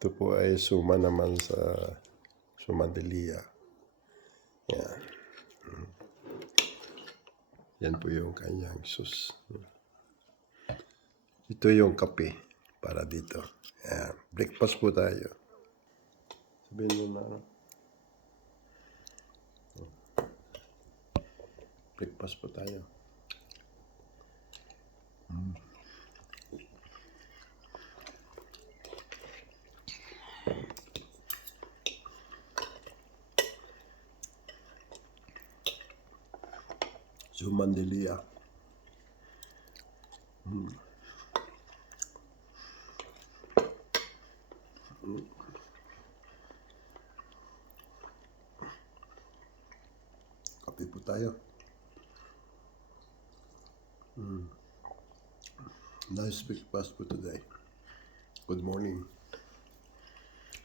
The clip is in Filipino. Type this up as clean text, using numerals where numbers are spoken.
Ito po ay suma naman sa Sumandelia. Yan. Yan po yung kanyang sus. Ito yung kape para dito. Yan. Breakfast po tayo. Sabihin mo na ano. Breakfast po tayo. Sumandelia. Kape po tayo. Nice breakfast for today. Good morning.